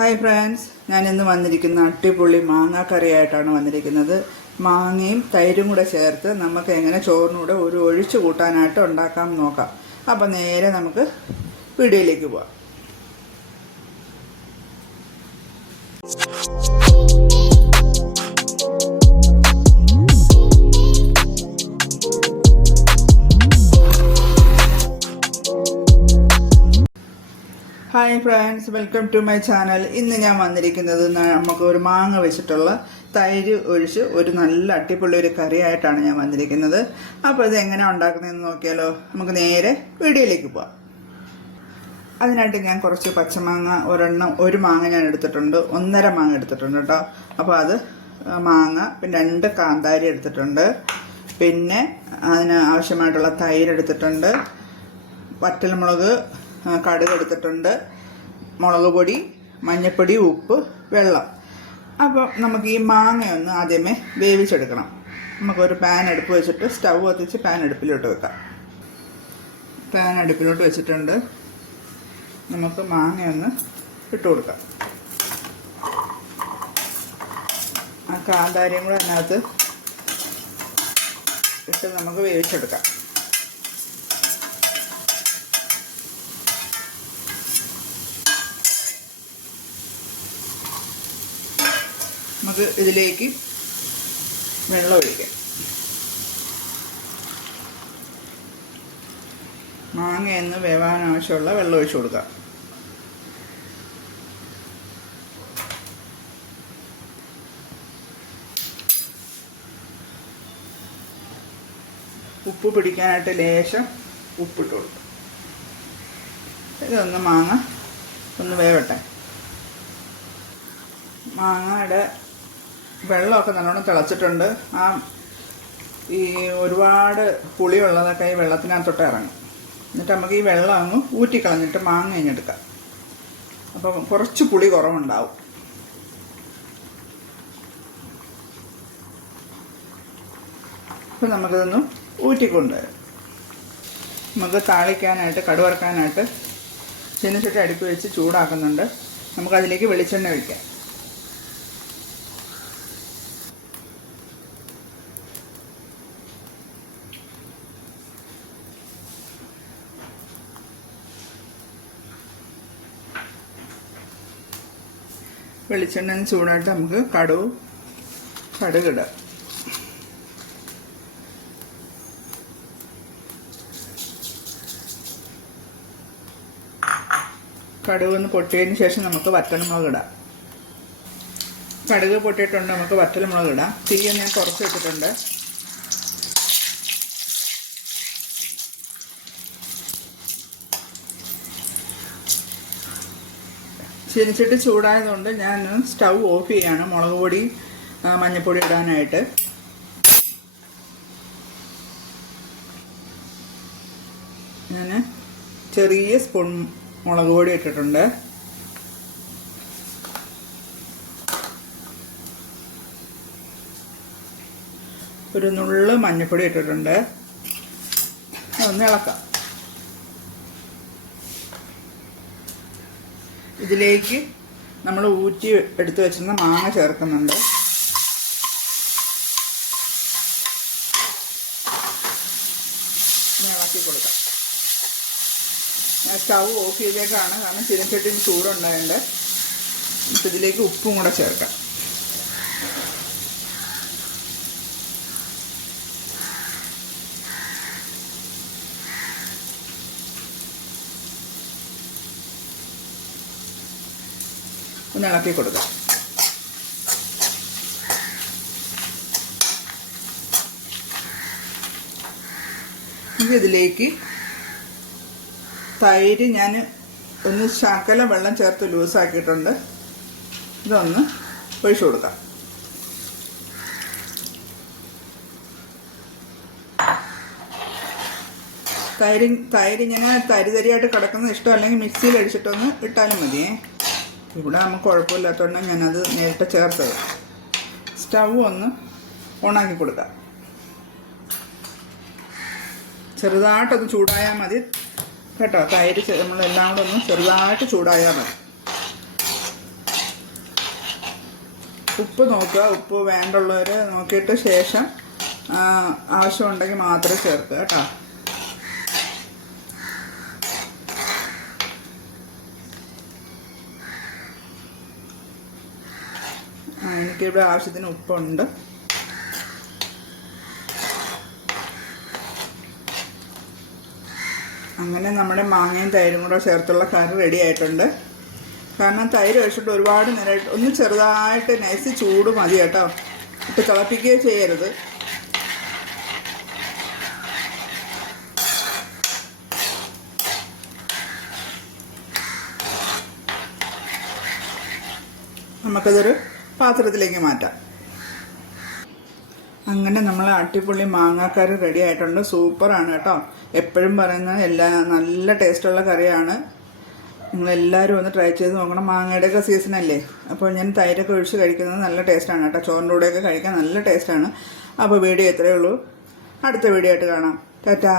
Hi friends ഞാൻ ഇന്ന് വന്നിരിക്കുന്ന അടിപൊളി മാങ്ങാക്കറിയായിട്ടാണ് വന്നിരിക്കുന്നത്. മാങ്ങയും തൈരും കൂടെ ചേർത്ത് നമുക്ക് എങ്ങനെ ചോറിനൂടെ ഒരു ഒഴിച്ചു കൂട്ടാനായിട്ട് ഉണ്ടാക്കാം നോക്കാം. അപ്പം നേരെ നമുക്ക് വീഡിയോയിലേക്ക് പോവാം. Hi friends welcome to my channel ഇന്ന് ഞാൻ വന്നിരിക്കുന്നത് നമുക്ക് ഒരു മാങ്ങ വെച്ചിട്ടുള്ള തൈര് ഒഴിച്ച് ഒരു നല്ല അടിപൊളി ഒരു കറിയായിട്ടാണ് ഞാൻ വന്നിരിക്കുന്നത്. അപ്പോൾ ഇത് എങ്ങനെയാണ് ഉണ്ടാക്കുന്നതെന്ന് നോക്കിയാലോ. നമുക്ക് നേരെ വീഡിയോയിലേക്ക് പോവാം. അതിനായിട്ട് ഞാൻ കുറച്ച് പച്ചമാങ്ങ ഒരെണ്ണം ഒരു മാങ്ങ ഞാൻ എടുത്തിട്ടുണ്ട്. ഒന്നര മാങ്ങ എടുത്തിട്ടുണ്ട് കേട്ടോ. അപ്പോൾ അത് മാങ്ങ പിന്നെ രണ്ട് കാന്താരി എടുത്തിട്ടുണ്ട്. പിന്നെ അതിന് ആവശ്യമായിട്ടുള്ള തൈര് എടുത്തിട്ടുണ്ട്. വറ്റൽമുളക് കടുക് എടുത്തിട്ടുണ്ട്. മുളക് പൊടി മഞ്ഞൾപ്പൊടി ഉപ്പ് വെള്ളം. അപ്പോൾ നമുക്ക് ഈ മാങ്ങയൊന്ന് ആദ്യമേ വേവിച്ചെടുക്കണം. നമുക്കൊരു പാൻ അടുപ്പ് വെച്ചിട്ട് സ്റ്റൗ കത്തിച്ച് പാൻ അടുപ്പിലോട്ട് വെക്കാം. പാൻ അടുപ്പിലോട്ട് വെച്ചിട്ടുണ്ട്. നമുക്ക് മാങ്ങയൊന്ന് ഇട്ട് കൊടുക്കാം. ആ കാന്താരിയും കൂടെ അതിനകത്ത് ഇട്ട് നമുക്ക് വേവിച്ചെടുക്കാം. നമുക്ക് ഇതിലേക്ക് വെള്ളം ഒഴിക്കാം. മാങ്ങയെന്ന് വേവാൻ ആവശ്യമുള്ള വെള്ളം ഒഴിച്ചു കൊടുക്കാം. ഉപ്പ് പിടിക്കാനായിട്ട് ലേശം ഉപ്പിട്ട് കൊടുക്കും. ഇതൊന്ന് മാങ്ങ ഒന്ന് വേവട്ടെ. മാങ്ങയുടെ വെള്ളമൊക്കെ നല്ലോണം തിളച്ചിട്ടുണ്ട്. ആ ഈ ഒരുപാട് പുളിയുള്ളതൊക്കെ ഈ വെള്ളത്തിനകത്തോട്ട് ഇറങ്ങും. എന്നിട്ട് നമുക്ക് ഈ വെള്ളം അങ്ങ് ഊറ്റിക്കളഞ്ഞിട്ട് മാങ്ങ കഴിഞ്ഞെടുക്കാം അപ്പം കുറച്ച് പുളി കുറവുണ്ടാവും. അപ്പം നമുക്കിതൊന്ന് ഊറ്റിക്കൊണ്ടുവരാം നമുക്ക് താളിക്കാനായിട്ട് കടുവറക്കാനായിട്ട് ചെന്നിച്ചിട്ട് അടുപ്പ് വെച്ച് ചൂടാക്കുന്നുണ്ട്. നമുക്കതിലേക്ക് വെളിച്ചെണ്ണ ഒഴിക്കാം. വെളിച്ചെണ്ണ ചൂടായിട്ട് നമുക്ക് കടുവ് കടുകിടാം. കടുക് ഒന്ന് പൊട്ടിയതിന് ശേഷം നമുക്ക് വറ്റൽമുളക് ഇടാം. കടുക് പൊട്ടിയിട്ടുണ്ട് നമുക്ക് വറ്റൽമുളക് ഇടാം. തീ ഞാൻ കുറച്ച് ഇട്ടിട്ടുണ്ട്. ചീനിച്ചിട്ട് ചൂടായതുകൊണ്ട് ഞാൻ സ്റ്റൗ ഓഫ് ചെയ്യാണ് മുളക് പൊടി മഞ്ഞൾപ്പൊടി ഇടാനായിട്ട്. ഞാൻ ചെറിയ സ്പൂൺ മുളക് പൊടി ഇട്ടിട്ടുണ്ട്. ഒരു നുള്ള് മഞ്ഞൾപ്പൊടി ഇട്ടിട്ടുണ്ട്. അതൊന്ന് ഇളക്കാം. ഇതിലേക്ക് നമ്മൾ ഊറ്റി എടുത്തു വെച്ചിരുന്ന മാങ്ങ ചേർക്കുന്നുണ്ട്. ഇളക്കി കൊടുക്കാം. സ്റ്റൗ ഓഫ് ചെയ്തേക്കാണ്. കാരണം ചിരച്ചട്ടിയിൽ ചൂടുണ്ടായതുകൊണ്ട് ഇതിലേക്ക് ഉപ്പും കൂടെ ചേർക്കാം. ഒന്ന് ഇളക്കി കൊടുക്കാം. ഇനി ഇതിലേക്ക് തൈര് ഞാൻ ഒന്ന് ശകല വെള്ളം ചേർത്ത് ലൂസാക്കിയിട്ടുണ്ട്. ഇതൊന്ന് ഒഴിച്ചു കൊടുക്കാം. തൈര് തൈര് ഇങ്ങനെ തരി തരിയായിട്ട് കിടക്കുന്നത് ഇഷ്ടമല്ലെങ്കിൽ മിക്സിയിൽ അടിച്ചിട്ടൊന്ന് ഇട്ടാലും മതിയേ. ഇവിടെ നമുക്ക് കുഴപ്പമില്ലാത്തതുകൊണ്ട് ഞാനത് നേരിട്ട് ചേർത്തത്. സ്റ്റവ് ഒന്ന് ഓണാക്കി കൊടുക്കാം. ചെറുതായിട്ടത് ചൂടായാൽ മതി. കേട്ടോ തൈര് നമ്മളെല്ലാം കൂടെ ഒന്ന് ചെറുതായിട്ട് ചൂടായാൽ മതി. ഉപ്പ് നോക്കുക. ഉപ്പ് വേണ്ടുള്ളവർ നോക്കിയിട്ട് ശേഷം ആവശ്യമുണ്ടെങ്കിൽ മാത്രമേ ചേർക്കുക കേട്ടോ. ആ, ഇവിടെ ആവശ്യത്തിന് ഉപ്പുണ്ട്. അങ്ങനെ നമ്മുടെ മാങ്ങയും തൈരും കൂടെ ചേർത്തുള്ള കറി റെഡി ആയിട്ടുണ്ട്. കാരണം തൈര് ഒഴിച്ചിട്ട് ഒരുപാട് നേരമായിട്ട് ഒന്ന് ചെറുതായിട്ട് നൈസ് ചൂട് മതി കേട്ടോ. ഇട്ട് തിളപ്പിക്കുകയോ ചെയ്യരുത്. നമുക്കതൊരു പാത്രത്തിലേക്ക് മാറ്റാം. അങ്ങനെ നമ്മൾ അട്ടിപ്പൊളി മാങ്ങാക്കറി റെഡി ആയിട്ടുണ്ട്. സൂപ്പറാണ് കേട്ടോ. എപ്പോഴും പറയുന്ന എല്ലാ നല്ല ടേസ്റ്റുള്ള കറിയാണ്. നിങ്ങളെല്ലാവരും ഒന്ന് ട്രൈ ചെയ്ത് നോക്കണം. മാങ്ങയുടെയൊക്കെ സീസണല്ലേ അപ്പോൾ ഞാൻ തൈരൊക്കെ ഒഴിച്ച് കഴിക്കുന്നത് നല്ല ടേസ്റ്റാണ് കേട്ടോ. ചോറിന്റെ കൂടെയൊക്കെ കഴിക്കാൻ നല്ല ടേസ്റ്റാണ് അപ്പോൾ വീഡിയോ ഇത്രയേ ഉള്ളൂ. അടുത്ത വീഡിയോ ആയിട്ട് കാണാം. ടാറ്റാ.